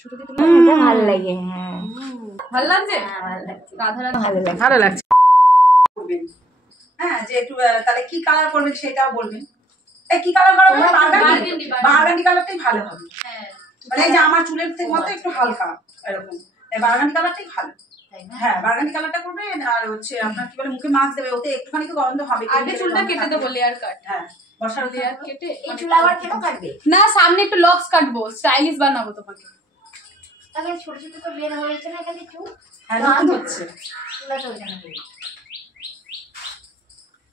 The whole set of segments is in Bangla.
ছোট দিয়ে তুলে ভালো লাগে। হ্যাঁ ভালো লাগছে, ভালো লাগছে। হ্যাঁ যে একটু তাহলে কি কালার করবেন সেটাও বলবেন। কি কালার করবেন? বারগান্ডি কালারটাই ভালো হবে। হ্যাঁ মানে এই যে আমার চুলের মতো একটু হালকা এরকম বারগান্ডি কালারটাই ভালো। হ্যাঁ বারগান্ডি কালারটা করবেন। আর হচ্ছে আপনার কি বলে মুখে মাস্ক দেবে, ওতে একটুখানি তো গন্ধ হবে। আগে চুলটা কেটে দেবো লেয়ার কাট। হ্যাঁ বসার লেয়ার কেটে। এই চুল আবার কেন কাটবে? না সামনে একটু লক্স কাটবো, স্টাইলিশ বানাবো তোমাকে। তাহলে ছোট ছোট তো বের হয়েছে না খালি চুল। হ্যাঁ নতুন হচ্ছে চুলটা চলছে না।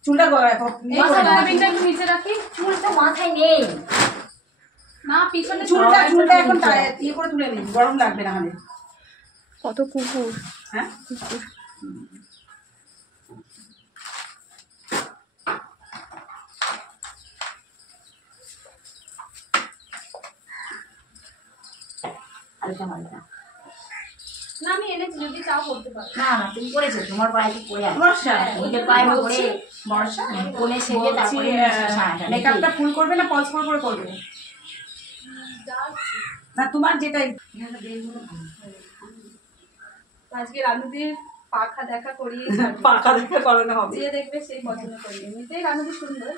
চুলটা একটু নিচে রাখি। চুল তো মাথায় নেই না, পিছনে চুলটা এখন ইয়ে করে তুলে নিন, গরম লাগবে না হলে। কত কুকুর। হ্যাঁ কুকুর। না আমি এনেছি, যদি চাও করতে পারো। না না তুমি করেছো, তোমার পায়ে কি পড়ে আছে? বর্ষা ওইটা পায়ে পড়ে বর্ষা কোণে সেজে তারপরে মেকআপটা ফুল করবে না পলস করে করবে? না তোমার যেটাই। আজকে রানুদির পাখা দেখা করিয়ে পাখা দেখা করানো হবে, যে দেখবে সেই পছন্দ করবে। এমনিতেই রানুদি সুন্দর।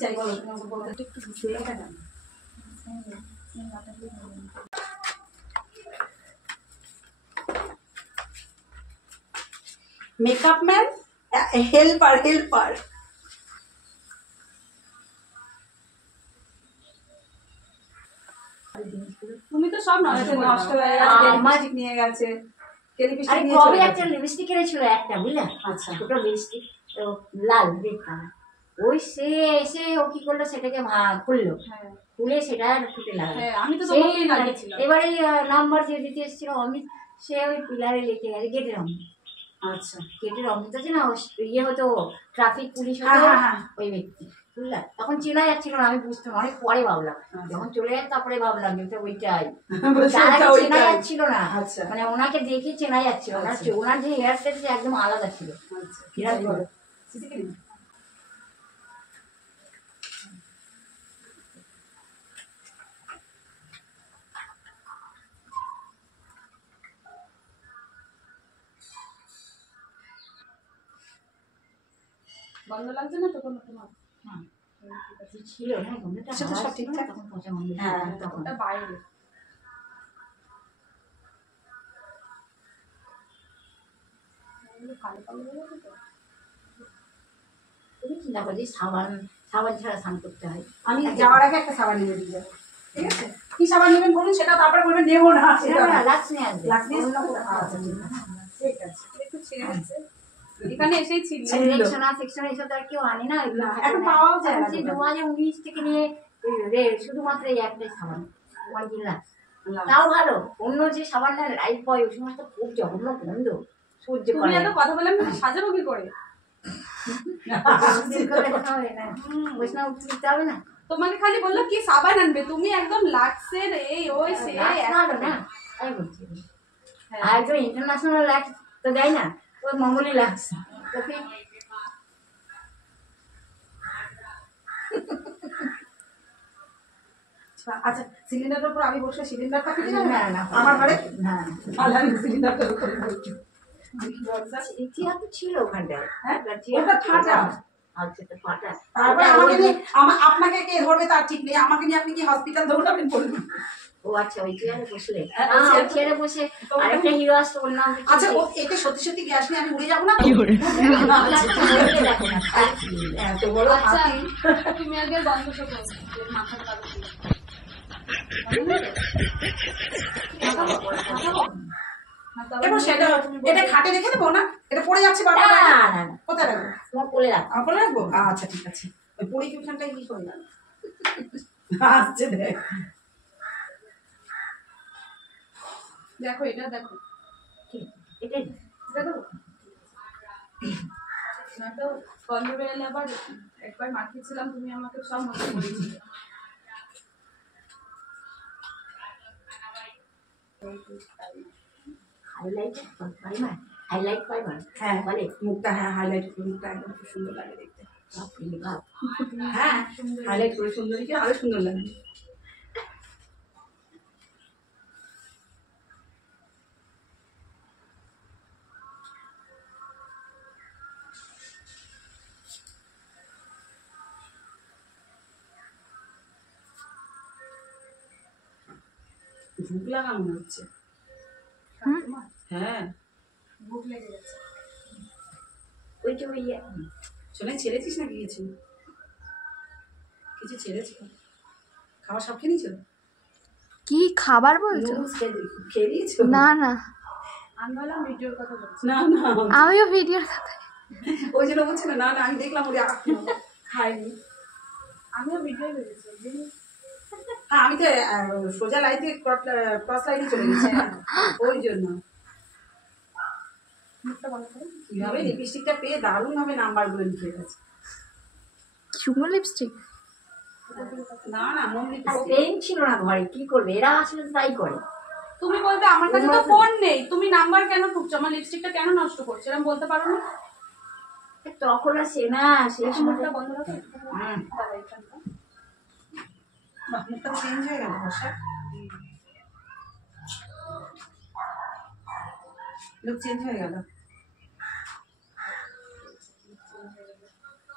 চাই বলো তোমাকে বলতে একটু ঘুষিয়ে টাকা। মেকআপ ম্যান হেল্পার তুমি তো সব নষ্ট হয়ে গেছে, নিয়ে গেছে। কবে একটা লিপস্টিক এনেছিল একটা, বুঝলে? আচ্ছা ছোট লিপস্টিক লাল দেখতাম, ওই সে এসে ও কি করলো সেটাকে খুললো, খুলে সেটা ফুটে লাগালো। এবারে নাম্বার যে দিতে এসেছিল অমিত, সে ওই পিলারে লিখে গেছে গেটের অমিত। আচ্ছা গেটের অমিত আছে না, ইয়ে হতো ট্রাফিক পুলিশ হতো ওই ব্যক্তি, বুঝলা? তখন চেনা যাচ্ছিল না, আমি বুঝতাম অনেক পরে ভাবলাম, যখন চলে যায় তারপরে ভাবলাম যে ওইটাই। চেনা যাচ্ছিল না, মানে ওনাকে দেখে চেনা যাচ্ছিল, ওনার যে হেয়ার স্টাইল একদম আলাদা ছিল। বন্ধ লাগছে না তো কোনো তোমার? ছিল না গন্ধটা, সব ঠিকঠাক তখন পচা গন্ধ। হ্যাঁ তখন বাইরে চিন্তা করছি সাবান ছাড়া স্নান করতে হয়। আমি যাওয়ার আগে একটা সাবান নিয়ে দিয়ে যাবো, ঠিক আছে? কি সাবান নেবেন বলুন, সেটা তারপরে বলবেন নেবো না। লাক্স নিয়ে আসবে। ঠিক আছে একটু ছিঁড়ে গেছে, এখানে এসেই ছিল। সেকশন এসব তো আর কেউ আনে না, এখন পাওয়াও যায় না। 2019 থেকে নিয়ে শুধুমাত্র এই একটাই সাবান লাক্স, তাও ভালো। অন্য যে সাবানটা লাইফ বয় ওই সমস্ত খুব জঘন্য গন্ধ, সহ্য করে। তুমি এত কথা বলে আমি সাজাবো কি করে? হবে না তোমাকে খালি বললো কি সাবান আনবে, তুমি একদম লাক্সের এই ওই সে ভালো না, তাই বলছি। আর একদম ইন্টারন্যাশনাল লাক্স তো দেয় না, ওই মঙ্গলি লাক্স। আচ্ছা সিলিন্ডারের উপর আমি বসে সিলিন্ডারটা ফিরে না না আমার ঘরে হ্যাঁ আমি সিলিন্ডারটার উপরে বলছি। চেয়ার তো ছিল ওখানটায়, হ্যাঁ ওটা ফাটা। আচ্ছা তো ফাটা। তারপরে আমাকে নিয়ে আপনাকে কে ধরবে তার ঠিক নেই, আমাকে নিয়ে আপনি কি হসপিটাল দৌড়াবেন বলুন? ও আচ্ছা ওই চেয়ারে বসলে, ওই চেয়ারে বসে আরেকটা হিরো আসতো, ওর নাম আচ্ছা ও এতে সত্যি সত্যি গ্যাস নিয়ে আমি উড়ে যাবো না? এত বড় হাতি। তুমি আগে গন্ধ শোকো মাথাটা কাটো। এবার সেটা এটা খাটে রেখে দেবো না, এটা পড়ে যাচ্ছে বাবা। না না না কোথায় রাখবো? তোমার কোলে রাখো। আমার কোলে রাখবো? আচ্ছা ঠিক আছে। ওই পড়ি ওখানটায় কি করি না আসছে দেখ। দেখো এটা দেখো, এটাই দেখো না তো গন্ধ বেরোলে আবার একবার মাখিয়েছিলাম, তুমি আমাকে সব নষ্ট করেছিলে। হাইলাইট প্রাইমার, হাইলাইট প্রাইমার হ্যাঁ বলে। মুখটা, হ্যাঁ হাইলাইট করে মুখটা একদম খুব সুন্দর লাগে দেখতে। বাপরে বাপ। হ্যাঁ হাইলাইট করে সুন্দর দেখে আরো সুন্দর লাগে। ভুক লাগা মনে হচ্ছে। হ্যাঁ ভুক লেগে গেছে। ওই যে ওই শোনাই ছেড়েছিস নাকি কিছু? কিছু ছেড়েছি? খাবার সব খেয়ে নিয়েছো? কি খাবার বলছো? নুডলস খেয়ে নিয়েছো? না না, আমি বললাম ভিডিওর কথা বলছি। না না আমিও ভিডিওর কথা। ওই জন্য বলছি না, না না আমি দেখলাম ওরে খাইনি। আমিও ভিডিও ভেবেছি। হ্যাঁ আমি তো সোজা লাইন থেকে ক্রস লাইনে চলে গেছি, ওই জন্য। মুখটা বন্ধ করো। কিভাবে লিপস্টিকটা পেয়ে দারুণ ভাবে নাম্বার গুলো লিখে গেছে। চুমো লিপস্টিক? না না মন লিপস্টিক পেন ছিল না ঘরে, কি করবে এরা, আসলে তাই করে। তুমি বলবে আমার কাছে তো ফোন নেই, তুমি নাম্বার কেন ঠুকছো, আমার লিপস্টিকটা কেন নষ্ট করছো, এরকম বলতে পারো না? তখন আর সে না, সেই মুখটা সময়টা বন্ধ রাখো। হুম। দাদা এখানটা। বাহ, মুখটা চেঞ্জ হয়ে গেল বর্ষা, লুক চেঞ্জ হয়ে গেল।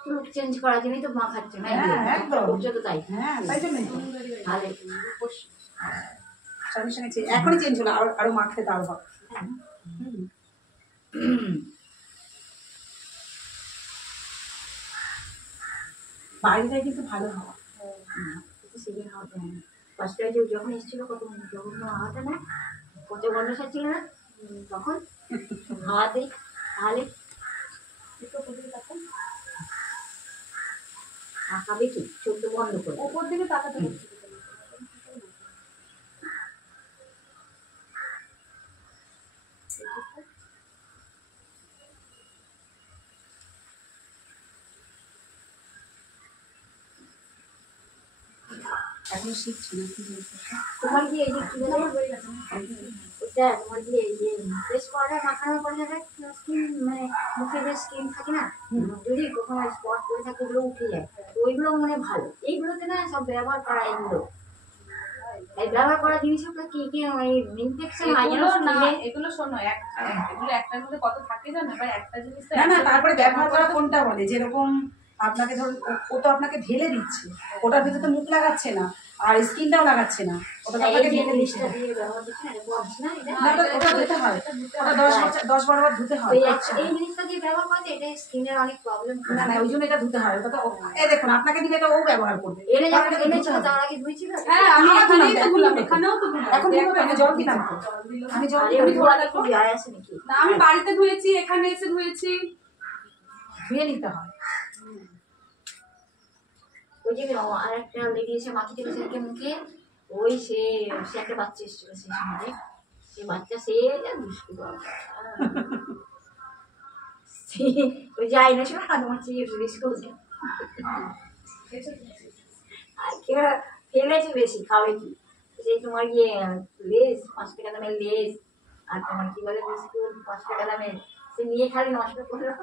লুক চেঞ্জ করার জন্যই তো মাখাচ্ছে না, হ্যাঁ, একদম। করছো তো তাই। হ্যাঁ তাই জন্যই তো। তাহলে সঙ্গে সঙ্গে এখনই চেঞ্জ হলো, আরো আরো মাখতে তার হবে। বাইরেটাই কিন্তু ভালো হাওয়া। সেদিন হাওয়াটা না, ফার্স্ট যে যখন এসেছিল কত যখন হাওয়াটা না কত গন্ধ ছিল না, তখন হাওয়াতে তাহলে আঁকাবে কি, চোখ তো বন্ধ করে। ওপর দিকে তাকাতে হচ্ছে। এখন শিখছি না কি বলছো? তোমার কি এই যে কি বলে ওটা, তোমার কি এই যে ফেস পাউডার মাখানোর পরে যাবে স্কিন, মানে মুখে যে স্কিন থাকে না, যদি কখনো স্পট করে থাকে ওগুলো উঠে যায়, তো ওইগুলো মানে ভালো। এইগুলোতে না সব ব্যবহার করা, এইগুলো এই ব্যবহার করা জিনিসগুলো কি কি ইনফেকশন হয় এগুলো না, না। এগুলো শোনো, এগুলো একটার মধ্যে কত থাকে জানো, এবার একটা জিনিস তো না না তারপরে ব্যবহার করা কোনটা বলে, যেরকম আপনাকে ধরুন ও তো আপনাকে ঢেলে দিচ্ছে, ওটার ভিতরে তো মুখ লাগাচ্ছে না আর স্কিনটাও লাগাচ্ছে না, ওটা তো আপনাকে ঢেলে দিচ্ছে। জিনিসটা দিয়ে ব্যবহার করছি না, এটা বলছি না, এটা না, ওটা ধুতে হয়, ওটা 10 12 বার ধুতে হয়। ওই এই জিনিসটা দিয়ে ব্যবহার করতে এটা স্কিনের অনেক প্রবলেম। না না ওই জন্য এটা ধুতে হয়, ওটা তো এই দেখুন আপনাকে দিলে এটা ও ব্যবহার করবে। এনে যখন এনেছিল তার আগে ধুইছিল। হ্যাঁ আমি আমার এখানেই তো এখন ধুলাম, ধুতে। এখানেও তো ধুলাম। এখন ধুবো তো, আমি জল দিলাম তো। আমি জল আরে দিলাম, ওই ধোয়াটা কি যায় আসে নাকি? না আমি বাড়িতে ধুয়েছি, এখানে এসে ধুয়েছি। ধুয়ে নিতে হয়। ওই যে আর একটা লেডি এসে মাখি দিল সেদিকে মুখে, ওই সে সে একটা বাচ্চা এসেছিল সেই সময়, সে বাচ্চা সে দুষ্টু বাবা। ওই যাই না শোনো না তোমার চিপস বিস্কুট আর কেউ ফেলেছে বেশি, খাবে কি, সেই তোমার গিয়ে লেস 5 টাকা দামের লেস আর তোমার কি বলে বিস্কুট 5 টাকা দামের, সে নিয়ে খালি নষ্ট করলো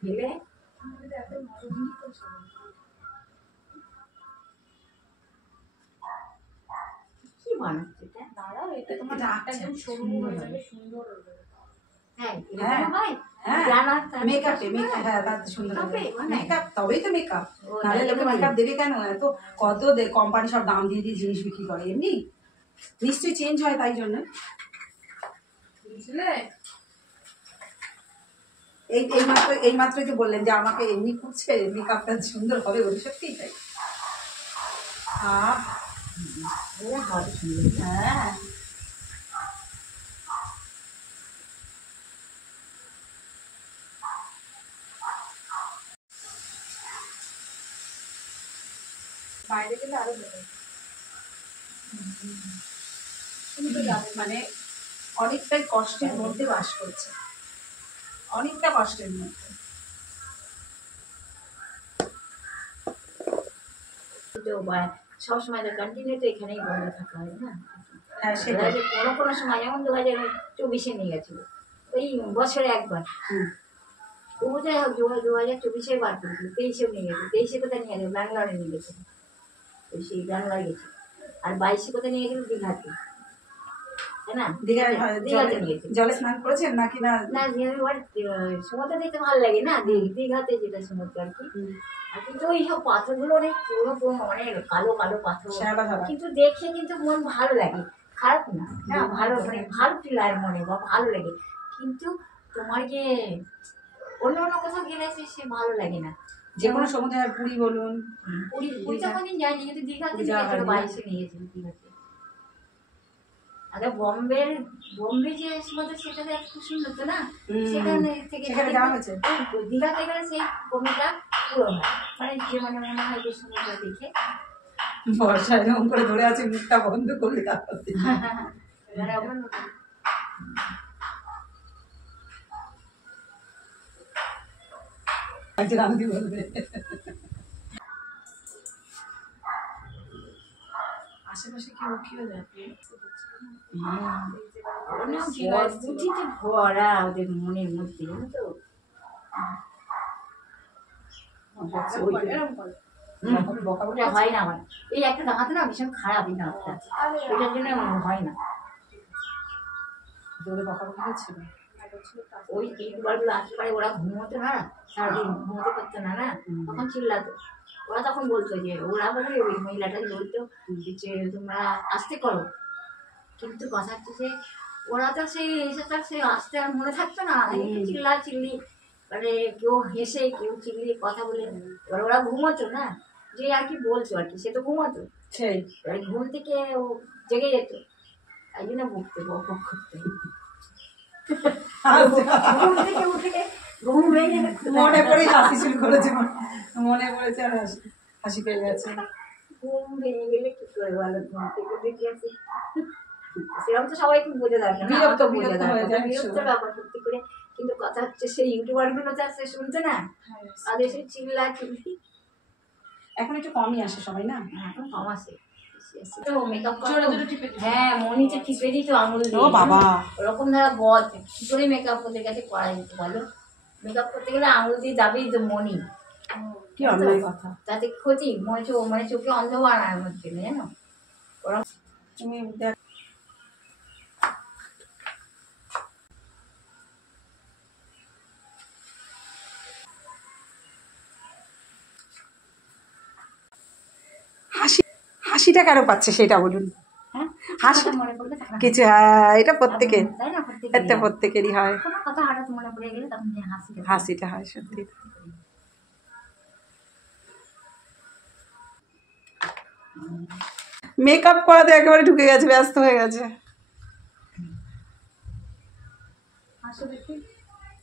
ফেলে। কি বানাচ্ছে এটা? দাঁড়াও, এটা তোমার এটা নাকটা একদম সরু হয়ে যাবে, সুন্দর হয়ে যাবে। হ্যাঁ হ্যাঁ, এরকম হয় হ্যাঁ জানা তার মেকআপে মেকআপ, হ্যাঁ তার সুন্দর মেকআপে মানে? মেকআপ, তবেই তো মেকআপ, ও, নাহলে তাই লোকে তো মেকআপ দেবে কেন? এত কত কোম্পানি সব দাম দিয়ে দিয়ে জিনিস বিক্রি করে, এমনি নিশ্চয়ই চেঞ্জ হয় তাই জন্য। বুঝলে? এই মাত্রই তো বললেন যে আমাকে এমনি করছে মেকআপটা সুন্দর হবে বলে, সত্যিই তাই। ওরা হবে সুন্দর। হ্যাঁ বাইরে গেলে আরো বেটার। মানে অনেকটাই কষ্টের মধ্যে বাস করছে, অনেকটা কষ্টের মধ্যে। তো সবসময় তো কন্টিনিউ তো এখানেই বন্ধ থাকা হয় না। হ্যাঁ সেটাই। কোনো কোনো সময় যেমন 2024 নিয়ে গেছিল, ওই বছরে একবার। তবু যাই হোক 2024 বার করেছিল, 23-এও নিয়ে গেছে। 23-এ কোথায় নিয়ে গেছে? ব্যাঙ্গালোরে নিয়ে গেছে, ওই সেই ব্যাঙ্গালোরে গেছে। আর 22-এ কোথায় নিয়ে গেছিল? দীঘাতে, তাই না? দীঘাতে নিয়েছে। জলে স্নান করেছেন নাকি না? না সমুদ্র দেখতে ভালো লাগে না, দীঘাতে যেটা সমুদ্র আর কি। আর কিন্তু ওই সব পাথরগুলো অনেক পুরোনো পুরোনো, অনেক কালো কালো পাথর, শ্যাওলা ধরা। কিন্তু দেখে কিন্তু মন ভালো লাগে, খারাপ না, না ভালো, মানে ভালো ফিল হয় মনে, বা ভালো লাগে। কিন্তু তোমার যে অন্য অন্য কোথাও গেলে সে ভালো লাগে না। যে কোনো সমুদ্রে, পুরী বলুন। পুরী তো কোনদিন যায়নি, কিন্তু দীঘাতে নিয়ে গেছিল, 22-এ নিয়ে গেছিল দীঘাতে। আরে বোম্বে যে সমুদ্র, সেটা তো খুব সুন্দর তো না, সেখানে থেকে যাওয়া হয়েছে। দীঘাতে গেলে সেই কমিটা পুরো হয়, মানে যে মানে মনে হয় যে সমুদ্র দেখে। বর্ষায় এরকম করে ধরে আছে, মুখটা বন্ধ করলে এবারে আমরা রামদি বলবে। আশেপাশে কেউ উঠিও যায়, বুদ্ধিতে ভরা ওদের মনের মধ্যে, জানো তো। ওটা হয় না আমার, এই একটা দাঁত না ভীষণ খারাপ, এই দাঁতটা, ওইটার জন্য আমার হয় না। দৌড়ে বকাবকি হচ্ছিল। ওই টিউবওয়েলগুলো আসতে পারে, ওরা ঘুমোতো না, সারাদিন ঘুমোতে পারতো না, না তখন চিল্লাতো। ওরা তখন বলতো যে, ওরা বলে ওই মহিলাটা বলতো যে তোমরা আসতে করো, কিন্তু কথা হচ্ছে যে ওরা তো সেই এসে তার সেই আসতে আর মনে থাকতো না, চিল্লা চিল্লি, মানে কেউ হেসে কেউ চিল্লি কথা বলে, এবার ওরা ঘুমোতো না, যে আর কি বলছো আর কি, সে তো ঘুমোতো, সেই এবার ঘুম থেকে ও জেগে যেত, তাই জন্য বকতে বক করতে। ঘুম থেকে উঠে ঘুম ভেঙে মনে পড়ে হাসি শুরু করেছে, মনে পড়েছে আর হাসি পেয়ে গেছে। ঘুম ভেঙে গেলে কি করে ভালো, ঘুম থেকে দেখে আসি, সেরকম তো সবাই খুব বোঝা দরকার, বিরক্ত বোঝা হয়ে দরকার, যায়। বিরক্ত ব্যাপার সত্যি করে। কিন্তু কথা হচ্ছে সেই ইউটিউবার গুলো তো সে শুনছে না, আর এসে চিল্লা চিল্লি। এখন একটু কমই আসে সবাই না, এখন কম আসে, মেকআপ হ্যাঁ মনিতে টিপে দিত আঙুল দিয়ে। ও বাবা, ওরকম ধরা বল কি করে মেকআপ করতে গেছে করা যেত বলো? মেকআপ করতে গেলে আঙুল দিয়ে দাবিয়ে দিত মনি, কি অন্যায় কথা। তাতে ক্ষতি, মানে চোখে অন্ধ বানানোর মধ্যে, জানো ওরা। তুমি দেখ, হাসিটা কেন পাচ্ছে সেটা বলুন। হ্যাঁ হাসি মনে পড়লে তখন কিছু, হ্যাঁ এটা প্রত্যেকের, তাই না, এটা প্রত্যেকেরই হয়। কোনো কথা হঠাৎ মনে পড়ে গেলে তখন যে হাসিটা হয় সত্যি। মেকআপ করাতে একেবারে ঢুকে গেছে, ব্যস্ত হয়ে গেছে। হাসো দেখি,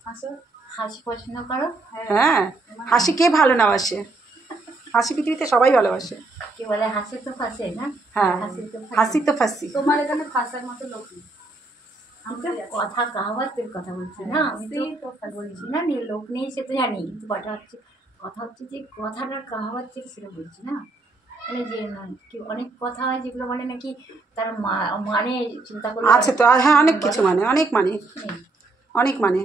হাসো। হাসি পছন্দ করো? হ্যাঁ, হাসি কে ভালো না বাসে, হাসি পৃথিবীতে সবাই ভালোবাসে। কি বলে, হাসি তো ফাঁসে না, হ্যাঁ, হাসি তো ফাঁসি। তোমার এখানে ফাঁসার মতো লোক নেই। আমি তো কথা কাহাবাতের কথা বলছি না, আমি তো কথা বলছি না, লোক নেই সে তো জানি, কিন্তু কথা হচ্ছে যে কথাটা কাহাবাত থেকে সেটা বলছি না, মানে যে কি অনেক কথা হয় যেগুলো মানে নাকি তার মানে চিন্তা করে আছে তো, হ্যাঁ অনেক কিছু মানে, অনেক মানে, অনেক মানে,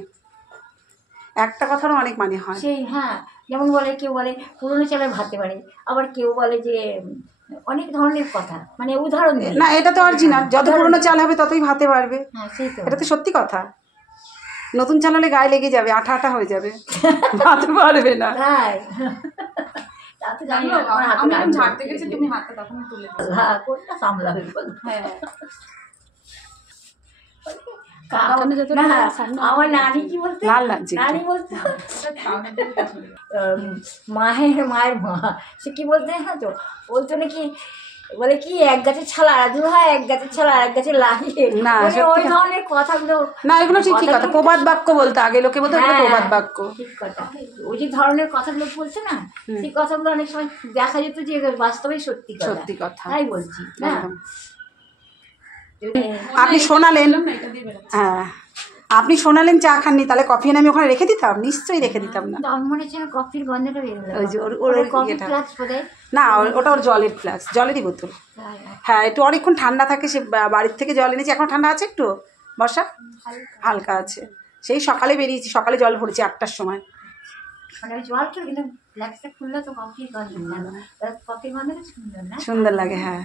একটা কথারও অনেক মানে হয়। সেই হ্যাঁ, যেমন বলে কেউ বলে পুরনো চালের ভাতে পারে, আবার কেউ বলে যে অনেক ধরনের কথা, মানে উদাহরণ দেয় না, এটা তো অরিজিনাল, যত পুরনো চাল হবে ততই ভাতে পারবে, হ্যাঁ সেই তো, এটা তো সত্যি কথা। নতুন চাল হলে গায়ে লেগে যাবে, আঠা আঠা হয়ে যাবে, ভাতে পারবে না। তাই তা তো জানি না, আমার হাতে আমি লাগবে। ঝাড়তে গেছি, তুমি হাতটা তখন তুলে দিও। হ্যাঁ কোনটা সামলাবে বল? হ্যাঁ, না, আমার নানি কি বলতে, লাল লাগছে নানি বলতে মায়ের মা সে কি বলতে, হ্যাঁ তো বলতো নাকি, বলে কি এক গাছের ছাড়া আদু হয়, এক গাছের ছাড়া এক গাছের লাগিয়ে, না, মানে ওই ধরনের কথাগুলো। না, এগুলো ঠিকই কথা, প্রবাদ বাক্য বলতে আগে লোকে বলতো, এগুলো হ্যাঁ, প্রবাদ বাক্য। ঠিক কথা, ওই যে ধরনের কথাগুলো বলছে না, সেই কথাগুলো অনেক সময় দেখা যেত যে বাস্তবেই সত্যি কথা, সত্যি কথা, তাই বলছি না। একদম। আপনি শোনালেন, এটা দিয়ে বেরোচ্ছে। হ্যাঁ আপনি শোনালেন চা খাননি, তাহলে কফি এনে আমি ওখানে রেখে দিতাম? নিশ্চয়ই রেখে দিতাম না। আমার মনে হচ্ছে না কফির গন্ধটা বেরোলো। ওই যে ওর কফি ইয়েটা। ফ্লাক্স বোধহয়। না, ওটা ওর জলের ফ্লাক্স, জলেরই বোতল। হ্যাঁ, একটু অনেকক্ষণ ঠান্ডা থাকে, সে বাড়ির থেকে জল এনেছি। এখন ঠান্ডা আছে একটু, বর্ষা হালকা আছে। সেই সকালে বেরিয়েছি, সকালে জল ভরেছি 8টার সময়। মানে ওই জল খেলো কিন্তু ফ্লাক্সটা খুললে তো কফির গন্ধ না, কফির গন্ধটা সুন্দর না? সুন্দর লাগে, হ্যাঁ।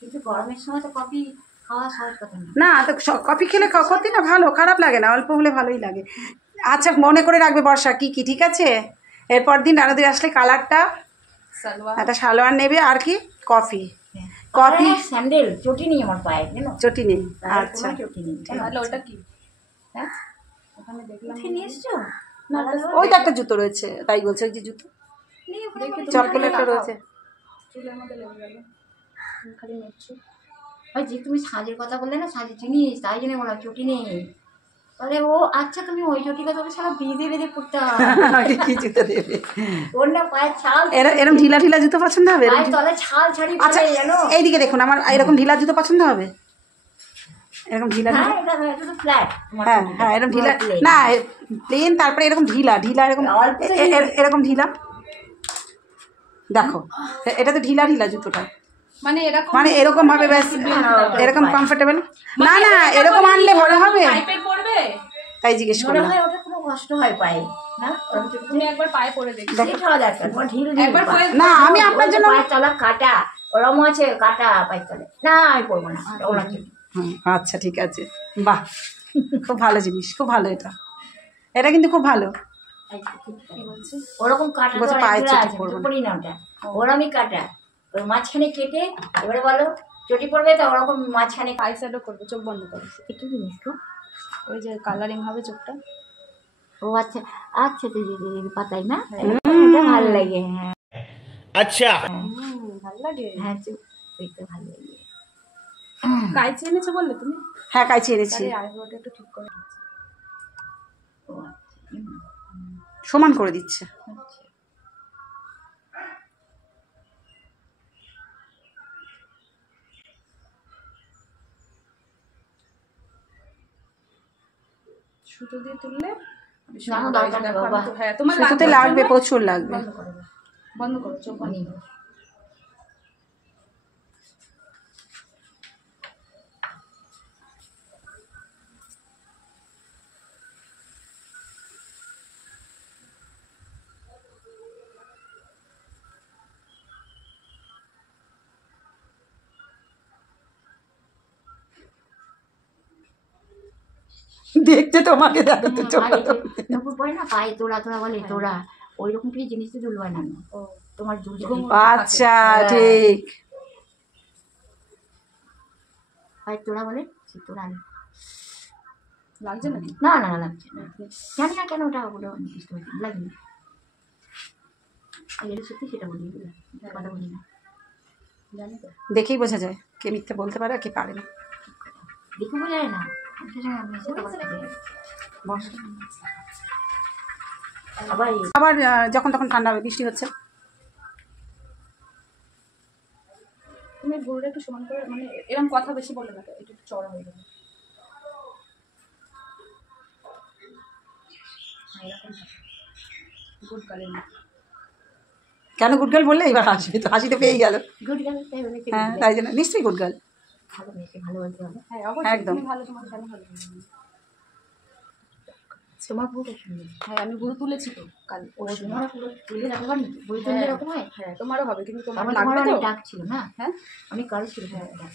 কিন্তু গরমের সময় তো কফি খাওয়া সহজ কথা না। না, তো কফি খেলে ক্ষতি না, ভালো, খারাপ লাগে না, অল্প হলে ভালোই লাগে। আচ্ছা, মনে করে রাখবে বর্ষা কি কি, ঠিক আছে? এরপর দিন রানাদের আসলে কালারটা, একটা সালোয়ার নেবে, আর কি কফি, কফি স্যান্ডেল চটি নেই আমার পায়ে, জানো? চটি নেই। আচ্ছা, চটি নেই। তাহলে ওটা কি? হ্যাঁ ওখানে দেখলাম উঠে নিয়ে এসছো? ওই তো একটা জুতো রয়েছে, তাই বলছে, ওই যে জুতো চপ্পল একটা রয়েছে। চুলের মধ্যে লেগে গেল, খালি নড়ছে। ওই যে তুমি সাজের কথা বললে না, সাজের জিনিস, তাই জন্য বললাম চটি নেই। তাহলে ও আচ্ছা, তুমি ওই চটিটা তবে সারা বেঁধে বেঁধে পড়তে হবে। কি জুতো দেবে? ওর না পায়ের ছাল, এরকম ঢিলা ঢিলা জুতো পছন্দ হবে? পায়ের তলে ছাল ছাড়ি আচ্ছা, পড়ে, জানো? এইদিকে দেখুন, আমার এরকম ঢিলা জুতো পছন্দ হবে? এরকম ঢিলা ঢিলা, হ্যাঁ, এটা তো ফ্ল্যাট। হ্যাঁ হ্যাঁ, এরকম ঢিলা না, প্লেন, তারপরে এরকম ঢিলা ঢিলা, এরকম এরকম ঢিলা। দেখো, এটা তো ঢিলা ঢিলা জুতোটা, মানে এরকম, মানে এরকম ভাবে ব্যাস, এরকম কমফোর্টেবল না? না, এরকম আনলে ভালো হবে, পাইপের পড়বে, তাই জিজ্ঞেস মনে করলাম। হয় ওটা কোনো কষ্ট হয় পায়ে না? তুমি একবার পায়ে পরে দেখো। সেট হওয়া দরকার, তোমার ঢিল একবার পরে না, আমি আপনার জন্য, পায়ের তলা কাটা, ওরম আছে কাটা পায়ের তলে। না, আমি পড়বো না ওনার জন্য। আচ্ছা ঠিক আছে, বাহ, খুব ভালো জিনিস, খুব ভালো, এটা কিন্তু খুব ভালো। ওরকম কাটা বলছে পায়ের চটি পরবো না। পড়ি না ওটা, ওরমই কাটা, ওর মাঝখানে কেটে, এবারে বলো চটি পড়বে তো ওরকম মাঝখানে। আই শ্যাডো করবে, চোখ বন্ধ করো। কি জিনিস গো? ওই যে কালারিং হবে চোখটা। ও আচ্ছা আচ্ছা, তুই পাতাই না, এটা ভালো লাগে। হ্যাঁ अच्छा ভালো লাগে। হ্যাঁ, ওইটা ভালো লাগে। কাইচি এনেছো বললে তুমি? হ্যাঁ, কাইচি এনেছি, তাহলে আইব্রোটা একটু ঠিক করে দিচ্ছি। ও আচ্ছা, সমান করে দিচ্ছে। আচ্ছা। সুতো দিয়ে তুললে না, দরকার নেই বাবা। হ্যাঁ, তোমার সুতোতে লাগবে, প্রচুর লাগবে। বন্ধ করে দাও। বন্ধ করো, চোখ বন্ধ অনেক। করো। দেখতে তোমাকে দেখো তো, চোখ আর এই যে নুপুর পরে না পায়ে তোড়া তোড়া বলে, তোড়া ওই রকম কিছু জিনিস তো দুল বানানো। ও তোমার দুল আচ্ছা ঠিক, পায়ে তোড়া বলে, সে তোড়া না। লাগছে নাকি? না না না, লাগছে না, জানি না কেন ওটা ওগুলো নির্দিষ্ট লাগে না। আর যেটা সত্যি সেটা বলি, কথা বলি না। জানি তো। দেখেই বোঝা যায় কে মিথ্যে বলতে পারে আর কে পারে না। দেখে বোঝা যায় না, বস। আবার আবার যখন তখন ঠান্ডা হবে, বৃষ্টি হচ্ছে। তুমি ভুরুটা একটু সমান করে, মানে এরকম কথা বেশি বলে না, এটা একটু চড়া হয়ে যাবে। গুড কালিং। কেন গুড গার্ল বললে? এবার হাসবে তো, হাসি তো পেয়ে গেল। গুড গার্ল তাই বলে, হ্যাঁ, তাই জন্য নিশ্চয়ই গুড গার্ল। ভালো মেয়েকে ভালো বলতে হবে। হ্যাঁ অবশ্যই, একদম। তুমি ভালো, তোমার কেন ভালো লাগবে না? তোমার পুরো সুন্দর। হ্যাঁ, আমি ভুরু তুলেছি তো কাল। ও তোমার পুরো তুলে রাখতে পারি, বই তুললে এরকম হয়। হ্যাঁ, তোমারও হবে, কিন্তু তোমার আমার লাগবে তো। অনেক ডাক ছিল না, হ্যাঁ, আমি কারো ছিল না ডাক।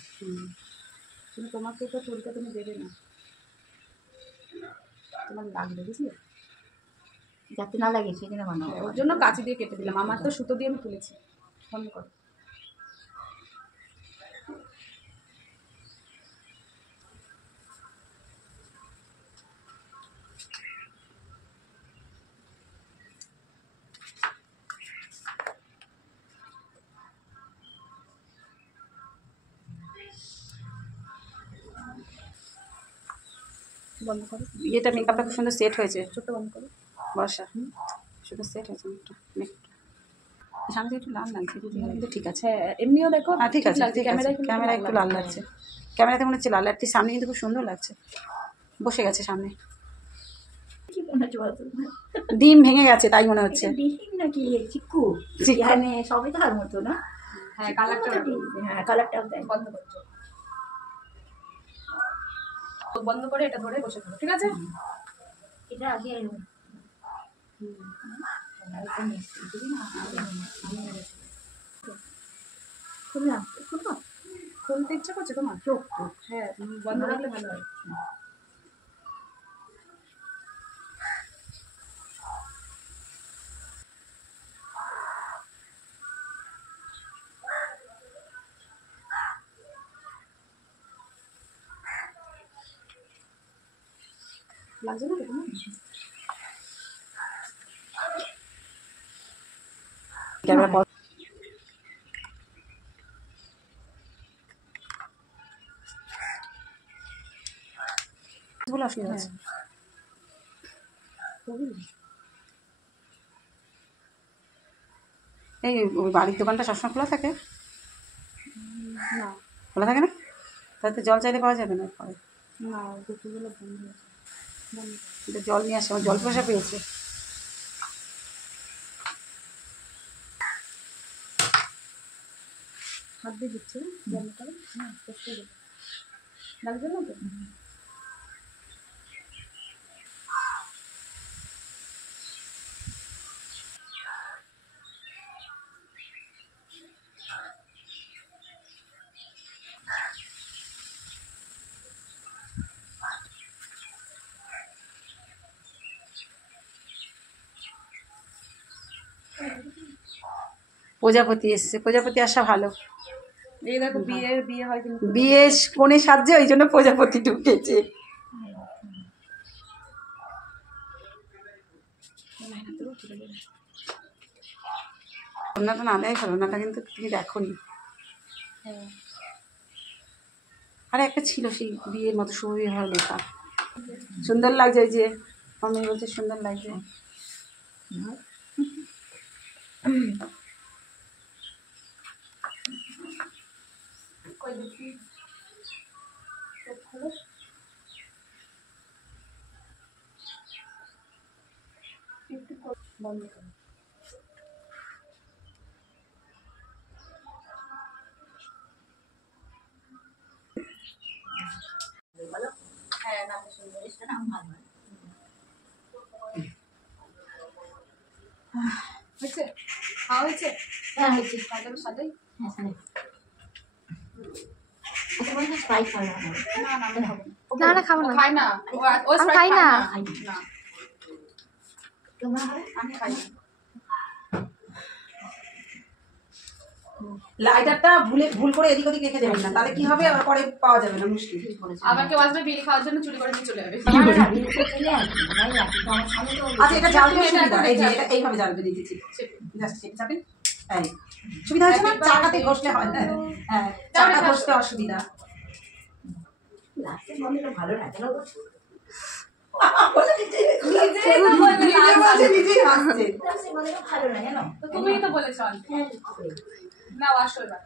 কিন্তু তোমাকে তো তুলতে তুমি দেবে না, তোমার লাগবে, বুঝলে? যাতে না লাগে সেই জন্য বানাবো। ওর জন্য কাঁচি দিয়ে কেটে দিলাম, আমার তো সুতো দিয়ে আমি তুলেছি। বন্ধ করো। বন্ধ করো, এটা মেকআপটা খুব সুন্দর সেট হয়েছে, ছোট্ট বন্ধ করো। বর্ষা সুন্দর সেট হয়েছে মেকআপটা। সামনে একটু লাল লাগছে কিন্তু ঠিক আছে। হ্যাঁ, এমনিও দেখো, হ্যাঁ ঠিক আছে, ঠিক আছে। ক্যামেরায় কিন্তু ক্যামেরা একটু লাল লাগছে, ক্যামেরাতে মনে হচ্ছে লাল লাগছে, সামনে কিন্তু খুব সুন্দর লাগছে, বসে গেছে সামনে। মনে হচ্ছে বলতো ডিম ভেঙে গেছে তাই মনে হচ্ছে। ডিম নাকি চিকু চিকু। এখানে সবই তার মতো না। হ্যাঁ কালারটা হ্যাঁ কালারটাও তাই। বন্ধ করছো, বন্ধ করে এটা ধরে বসে থাকো, ঠিক আছে? এটা আগে খুললাম খুলবো খুলতে ইচ্ছে করছে তোমার? চোখ হ্যাঁ বন্ধ রাখলে ভালো হয়। লাগছে না তোমার? ক্যামেরা পজ বলে অসুবিধা আছে। এই ওই বাড়ির দোকানটা সবসময় খোলা থাকে? না খোলা থাকে না? তাতে জল চাইলে পাওয়া যাবে না পরে? না দুপুরবেলা বন্ধ আছে। এটা জল নিয়ে আসে, আমার জল পয়সা পেয়েছে। হাত দিয়ে দিচ্ছে জলটা, হ্যাঁ করতে দেবে, লাগছে না তো? প্রজাপতি এসছে, প্রজাপতি আসা ভালো। এই দেখো বিয়ে হয় কিন্তু বিয়ে কোণে সাজছে, ওই জন্য প্রজাপতি ঢুকেছে। রান্নাটা না দেয় ভালো, রান্নাটা কিন্তু তুমি দেখোনি। আরে একটা ছিল সেই বিয়ের মতো শুভ বিবাহ লেখা, সুন্দর লাগছে। ওই যে আমার মেয়ে বলছে সুন্দর লাগছে। বন্ধ করো। বলো হ্যাঁ নামটা শুনবো। এটা নাম ভালো হয়। হয়েছে? খাওয়া হয়েছে? হ্যাঁ হয়েছে। তাহলে সাজাই? হ্যাঁ শুনে আচ্ছা বলছি স্প্রাইট খাওয়া হবে না না আমি খাবো না না খাবো ও না। খায় না, ও আমি Sprite খাই না। খাই না তোমরা হবে আমি খাই না। লাইটারটা ভুল করে এদিক ওদিক রেখে দেবেন না, তাহলে কি হবে আবার পরে পাওয়া যাবে না, মুশকিল। আবার কেউ আসবে বিড়ি খাওয়ার জন্য চুরি করে নিয়ে চলে যাবে। আচ্ছা এটা জ্বালবে সুবিধা, এই যে এটা এইভাবে জ্বালবে, দিতেছি জাস্ট চেপে যাবেন। এই সুবিধা হচ্ছে না, চাকাতে ঘষলে হয় না। হ্যাঁ চাকা ঘষতে অসুবিধা। ভালো লাগে না নিজেই হাসছে। ভালো লাগে না তো তুমিই তো বলেছো না আসো এবার।